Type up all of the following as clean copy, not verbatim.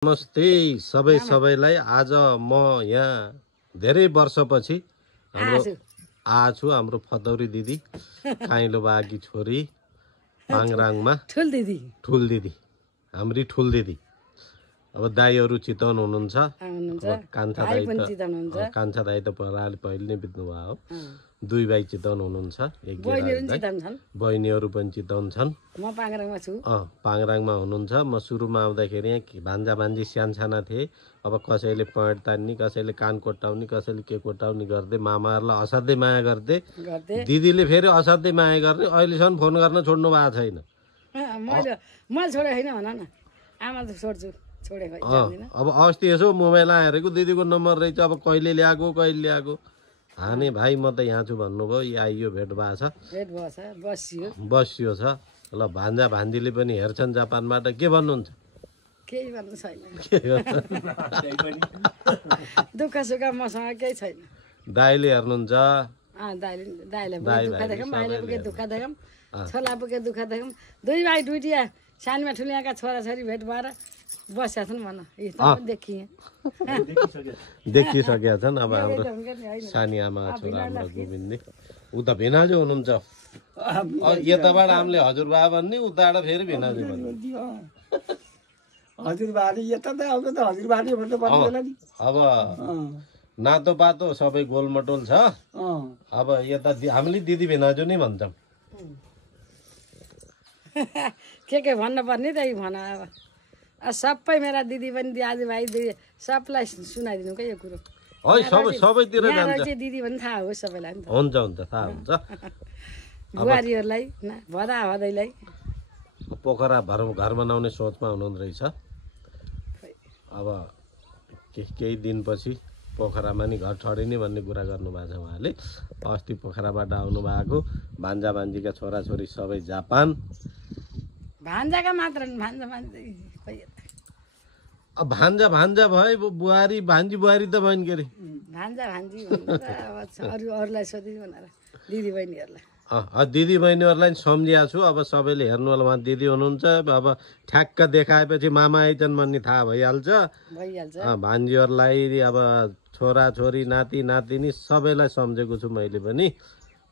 नमस्ते सबैलाई। आज म यहाँ धेरै वर्षपछि हाम्रो फतौरी दिदी काइलो बाकी छोरी पाङराङमा ठुल दिदी हाम्री ठुल दिदी। अब दाइहरू चितवन हुनुहुन्छ, कान्छा दाइ त पहिले नै बित्नु भयो। दुई भाइ चितवन हुनुहुन्छ, बहिनीहरू पनि चितवन छन्। म पाङराङमा छु। पाङराङमा हुनुहुन्छ। म सुरुमा आउँदाखेरि यहाँ भान्जा भान्जी साना थिए। अब कसैले पॉइन्ट तान्ने, कसैले कान कोट्टाउने, कसैले के कोट्टाउने गर्दै मामाहरूलाई असाध्यै माया गर्दै दिदीले फेरि असाध्यै माया गर्ने। अहिलेसम्म फोन गर्न छोड्नु भएको छैन। मैले छोडे होइन भन न, आमा त छोड्छु, छोडे होइन। अब अस्ति यसो मोबाइल आएरको दिदीको नम्बर रहेछ, अब कहिले ल्याएको कहिले ल्याएको। हाने भाइ म त यहाँ छु भन्नुभयो, यो आइयो भेट भएको छ, बसियो छ। ल भान्जा भान्जीले पनि हेर्छन् जापानबाट। के भन्नुहुन्छ? केही भन्नु छैन, दुःख सुख मसँग केही छैन। दाइले हेर्नुहुन्छ, दाइले दुःख देख्यौँ, भाइले पुगे दुःख देख्यौँ, छोरा पुगे दुःख देख्यौँ। दुई भाइ दुइटिया सानीमा ठुलियाका छोराछोरी भेट भएर बसेका छन् भन। देखिसकेका छन्। अब हाम्रो सानी आमा छोरा हाम्रो गोविन्दले उता भेनाजु हुनुहुन्छ। यताबाट हामीले हजुरबा भन्ने, उताबाट फेरि भेनाजु भन्ने। अब नातो पातो सबै गोलमटोल छ। अब यता हामीले दिदी भेनाजु नै भन्छौँ। के भन्नु पर्ने त भन। अब सबै मेरा दिदी पनि दाजुभाइ सबलाई सुनाइदिनु क्या यो कुरो। सबैतिर दिदी पनि थाहा हो सबैलाई। हुन्छ थाहा हुन्छ। बुहारीहरूलाई भदा भदैलाई पोखरा घर बनाउने सोचमा हुनुहुँदो रहेछ। अब केही दिनपछि पोखरामा नि घर छडिने भन्ने कुरा गर्नुभएको छ उहाँले। अस्ति पोखराबाट आउनु भएको भान्जा भान्जीका छोराछोरी सबै जापान। भान्जाका मात्र भान्जा भए बुहारी भान्जी बुहारी त भएन के अरे। भान्जा भान्जी अरूलाई सोधिदिनु भनेर दिदी बहिनीहरूलाई। दिदी बहिनीहरूलाई सम्झिया छु। अब सबैले हेर्नु होला, उहाँ दिदी हुनुहुन्छ। अब ठ्याक्क देखाएपछि मामा आइछन् भन्ने थाहा भइहाल्छ। भान्जीहरूलाई अब छोराछोरी नाति नातिनी सबैलाई सम्झेको छु मैले पनि।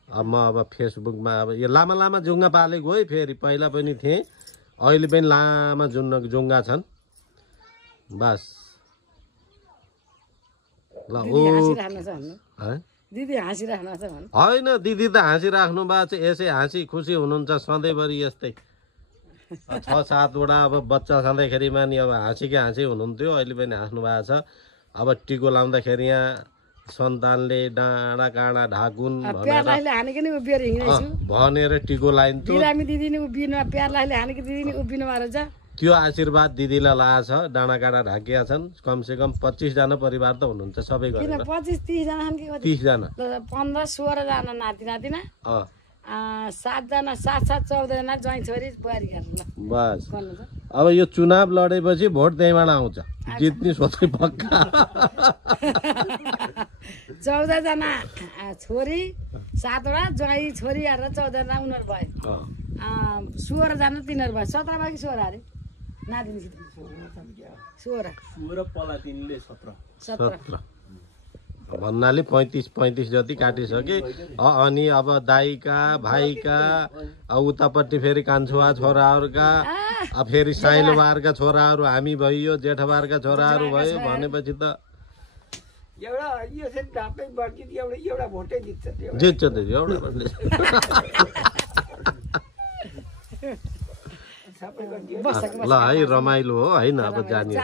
अब म अब फेसबुकमा अब यो लामा लामा जुङ्गा पालेको है। फेरि पहिला पनि थिएँ, अहिले पनि लामा जुङ्गा छन्। बस ल दिदी हाँसिराख्नु छ भन। होइन, दिदी त हाँसिराख्नु भएको छ। यसै हाँसी खुसी हुनुहुन्छ सधैँभरि यस्तै। 6-7 वटा अब बच्चा छँदैखेरिमा नि अब हाँसी हुनुहुन्थ्यो। अहिले पनि हाँस्नु भएको छ। अब टिको लाउँदाखेरि यहाँ सन्तानले डाँडा काँडा ढाकुन भनेर टिको लाइन्थ्यो। त्यो आशीर्वाद दिदीलाई लागेको छ। डाँडा काँडा ढाकिया छन्। कमसेकम 25 जना परिवार त हुनुहुन्छ सबै गरेर। 25-30 जना 30 जना 15-16 जना नाति नातिना, 7 जना 7-7 14 जना ज्वाइँ छोरी बुहारी गर्नु। बस अब यो चुनाव लडेपछि भोट त्यहीँबाट आउँछ। जित्ने सोच्ने पक्का। 14 जना छोरी 7 वटा ज्वाइँ छोरी हेरेर 14 जना उनीहरू भयो। 16 जना तिनीहरू भयो। 17 भयो कि 16 अरे नातिनी 16 पलातिनीले 17 भन्नाले 35 जति काटिसके। अनि अब दाइका भाइका उतापट्टि फेरि कान्छुवा छोराहरूका, फेरि साइलोबारका छोराहरू हामी भइयो, जेठबारका छोराहरू भयो भनेपछि त जित्छ त ल है। रमाइलो हो होइन अब जाने।